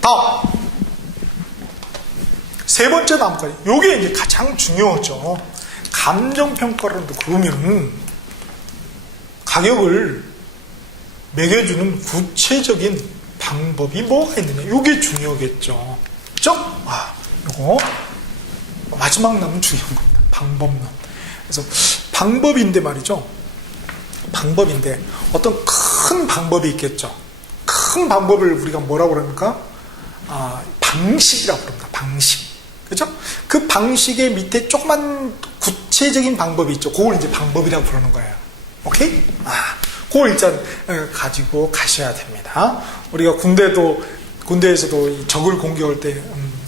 다음 세 번째 다음까지. 요게 이제 가장 중요하죠. 감정평가라는 그러면 가격을 매겨주는 구체적인 방법이 뭐가 있느냐. 요게 중요하겠죠. 그죠? 요거 마지막 남은 중요한 겁니다. 방법론. 그래서 방법인데 말이죠. 방법인데 어떤 큰 방법이 있겠죠. 큰 방법을 우리가 뭐라고 그럽니까? 방식이라고 그럽니다. 방식. 그죠? 그 방식의 밑에 조그만 구체적인 방법이 있죠. 그걸 이제 방법이라고 부르는 거예요. 오케이? 그걸 일단 가지고 가셔야 됩니다. 우리가 군대에서도 적을 공격할 때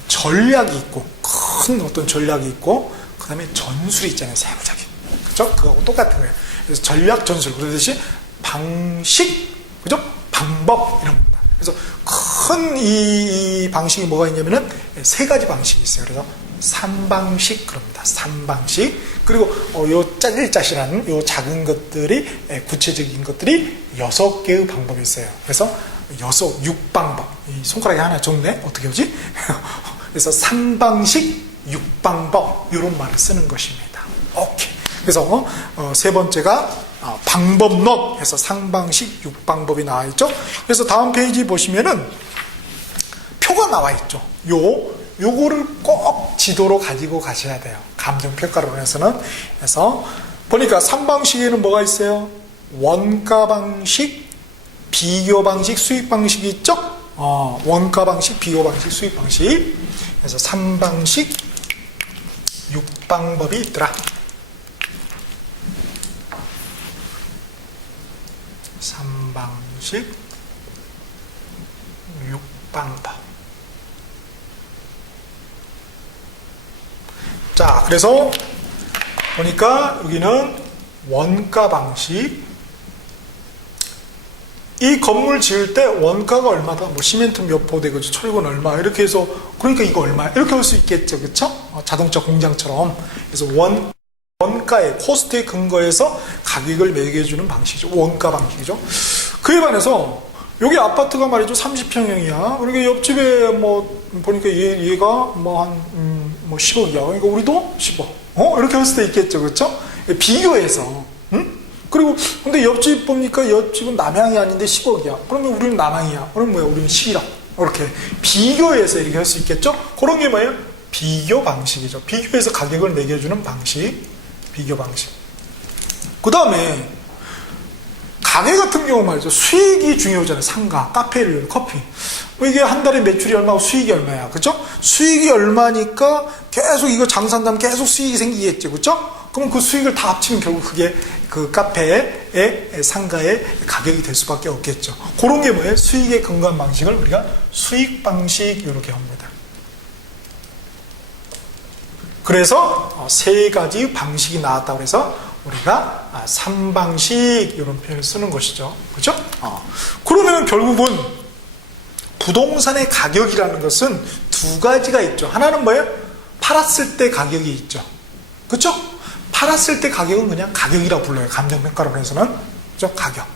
전략이 있고, 큰 어떤 전략이 있고, 그 다음에 전술이 있잖아요. 세부적인. 그죠? 그거하고 똑같은 거예요. 그래서 전략, 전술. 그러듯이 방식, 그죠? 방법, 이런 겁니다. 그래서 큰 이 방식이 뭐가 있냐면은 세 가지 방식이 있어요. 그래서 3방식 그럽니다. 3방식. 그리고 요 짜잘짜실한 요 작은 것들이 구체적인 것들이 6개의 방법이 있어요. 그래서 6방법. 이 손가락에 하나 적네. 어떻게 하지? 그래서 3방식 6방법 이런 말을 쓰는 것입니다. 오케이. 그래서 세 번째가 방법론 해서 3방식 6방법이 나와 있죠. 그래서 다음 페이지 보시면은 표가 나와 있죠. 요거를 꼭 지도로 가지고 가셔야 돼요. 감정평가론에서는. 그래서 보니까 3방식에는 뭐가 있어요? 원가 방식, 비교 방식, 수익 방식이 있죠? 원가 방식, 비교 방식, 수익 방식. 그래서 3방식 6방법이 있더라. 3방식 6방법. 자, 그래서 보니까 여기는 원가 방식. 이 건물 지을 때 원가가 얼마다, 뭐 시멘트 몇 포대, 그죠? 철근 얼마, 이렇게 해서, 그러니까 이거 얼마, 이렇게 할 수 있겠죠, 그쵸? 자동차 공장처럼. 그래서 원가의, 코스트에 근거해서 가격을 매겨주는 방식이죠. 원가 방식이죠. 그에 반해서, 여기 아파트가 말이죠, 30평형이야. 그러니까 옆집에 뭐, 보니까 얘가 뭐 10억이야. 그러니까 우리도 10억. 이렇게 할 수도 있겠죠, 그쵸? 비교해서, 그리고 근데 옆집 보니까 옆집은 남향이 아닌데 10억이야. 그러면 우리는 남향이야. 그럼 뭐야? 우리는 11억. 이렇게 비교해서 이렇게 할 수 있겠죠? 그런 게 뭐예요? 비교 방식이죠. 비교해서 가격을 매겨주는 방식. 비교 방식. 그 다음에 가게 같은 경우 말이죠. 수익이 중요하잖아요. 상가, 카페를, 커피. 이게 한 달에 매출이 얼마고 수익이 얼마야. 그죠? 수익이 얼마니까 계속 이거 장사한다면 계속 수익이 생기겠죠. 그죠? 그럼 그 수익을 다 합치면 결국 그게 그 카페의 상가의 가격이 될 수밖에 없겠죠. 그런 게 뭐예요? 수익에 근거한 방식을 우리가 수익 방식 이렇게 합니다. 그래서 세 가지 방식이 나왔다고 해서 우리가 3방식 이런 표현을 쓰는 것이죠. 그렇죠? 그러면 결국은 부동산의 가격이라는 것은 두 가지가 있죠. 하나는 뭐예요? 팔았을 때 가격이 있죠. 그렇죠? 팔았을 때 가격은 그냥 가격이라고 불러요. 감정평가론에서는. 그죠? 가격.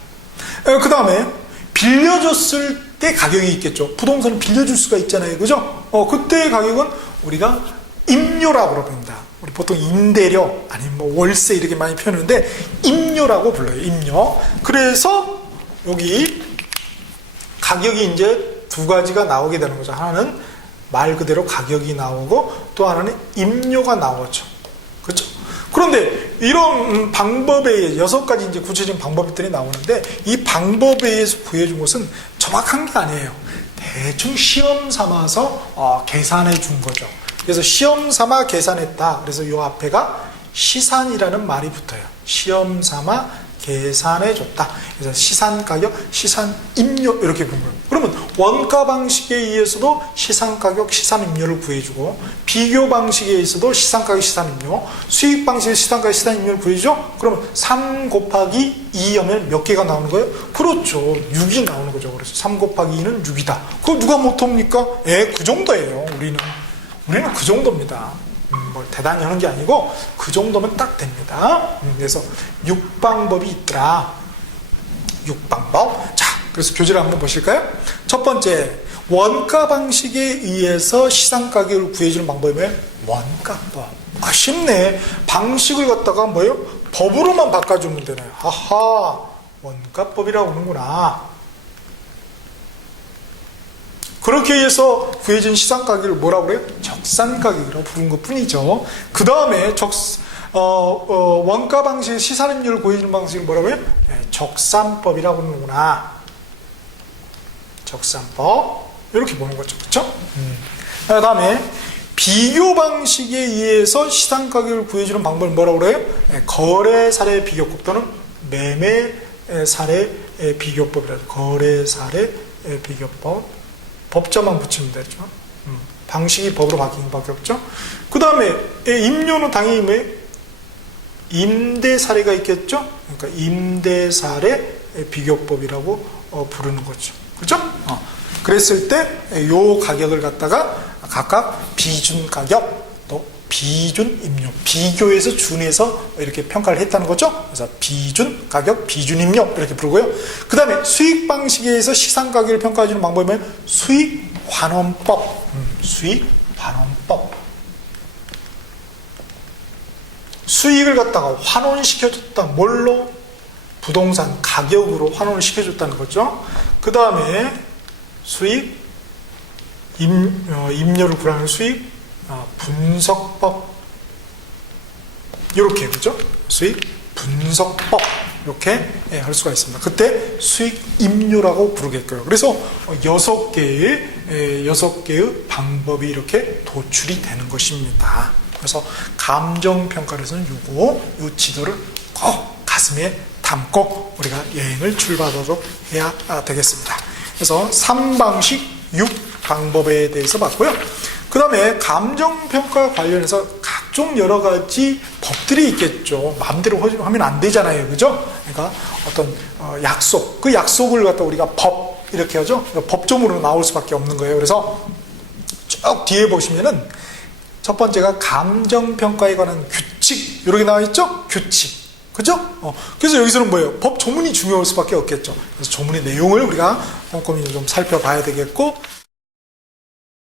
그 다음에 빌려줬을 때 가격이 있겠죠. 부동산은 빌려줄 수가 있잖아요. 그죠? 그때의 가격은 우리가 임료라고 부릅니다. 우리 보통 임대료 아니면 뭐 월세 이렇게 많이 표현하는데 임료라고 불러요. 임료. 그래서 여기 가격이 이제 두 가지가 나오게 되는 거죠. 하나는 말 그대로 가격이 나오고 또 하나는 임료가 나오죠. 그렇죠? 그런데 이런 방법에 의해서 6가지 이제 구체적인 방법들이 나오는데 이 방법에 의해서 구해준 것은 정확한 게 아니에요. 대충 시험 삼아서 계산해 준 거죠. 그래서 시험 삼아 계산했다. 그래서 이 앞에가 시산이라는 말이 붙어요. 시험 삼아 계산해 줬다. 그래서 시산 가격, 시산 임료 이렇게 부른 거예요. 그러면 원가 방식에 의해서도 시산 가격, 시산 임료를 구해주고 비교 방식에 의해서도 시산 가격, 시산 임료, 수익 방식에 시산 가격, 시산 임료를 구해주죠. 그러면 3 곱하기 2 하면 몇 개가 나오는 거예요? 그렇죠. 6이 나오는 거죠. 그래서 3 곱하기 2는 6이다. 그거 누가 못합니까? 그 정도예요. 우리는 그 정도입니다. 뭘 대단히 하는 게 아니고 그 정도면 딱 됩니다. 그래서 6방법이 있더라. 6방법. 자, 그래서 교재를 한번 보실까요? 첫 번째, 원가 방식에 의해서 시장 가격을 구해주는 방법이 뭐예요? 원가법. 아, 쉽네. 방식을 갖다가 뭐예요? 법으로만 바꿔주면 되나요? 하하, 원가법이라고 하는구나. 그렇게 해서 구해진 시장 가격을 뭐라고 그래요? 적산 가격이라고 부르는 것 뿐이죠. 그 다음에 원가 방식, 시산임료를 구해주는 방식을 뭐라고 해요? 적산법이라고 하는구나. 적산법. 이렇게 보는 거죠. 그렇죠? 그 다음에 비교 방식에 의해서 시장 가격을 구해주는 방법을 뭐라고 그래요? 거래 사례 비교법 또는 매매 사례 비교법이라고 해요. 거래 사례 비교법. 법자만 붙이면 되죠. 방식이 법으로 바뀌는 밖에 없죠. 그 다음에 임료는 당연히 뭐 임대 사례가 있겠죠. 그러니까 임대 사례 비교법이라고 부르는 거죠. 그렇죠? 그랬을 때 요 가격을 갖다가 각각 비준 가격 또 비준 임료 비교해서 준해서 이렇게 평가를 했다는 거죠. 그래서 비준 가격, 비준 임료 이렇게 부르고요. 그 다음에 수익 방식에 의해서 시장 가격을 평가해주는 방법이 뭐예요? 수익 환원법. 수익 환원법. 수익을 갖다가 환원시켜줬다. 뭘로? 부동산 가격으로 환원을 시켜줬다는 거죠. 그 다음에 수익 임료를 구하는 수익 분석법. 이렇게 그죠? 수익 분석법 이렇게 할 수가 있습니다. 그때 수익 임료라고 부르겠고요. 그래서 6개의 방법이 이렇게 도출이 되는 것입니다. 그래서 감정평가에서는 요 지도를 꼭 가슴에 담고 우리가 여행을 출발하도록 해야 되겠습니다. 그래서 3방식 6방법에 대해서 봤고요. 그 다음에 감정평가 관련해서 각종 여러 가지 법들이 있겠죠. 마음대로 하면 안 되잖아요. 그죠? 그러니까 어떤 약속, 그 약속을 갖다 우리가 법, 이렇게 하죠. 법조문으로 나올 수밖에 없는 거예요. 그래서 쭉 뒤에 보시면은 첫 번째가 감정평가에 관한 규칙, 이렇게 나와 있죠? 규칙. 그죠? 그래서 여기서는 뭐예요? 법 조문이 중요할 수밖에 없겠죠. 그래서 조문의 내용을 우리가 꼼꼼히 좀 살펴봐야 되겠고,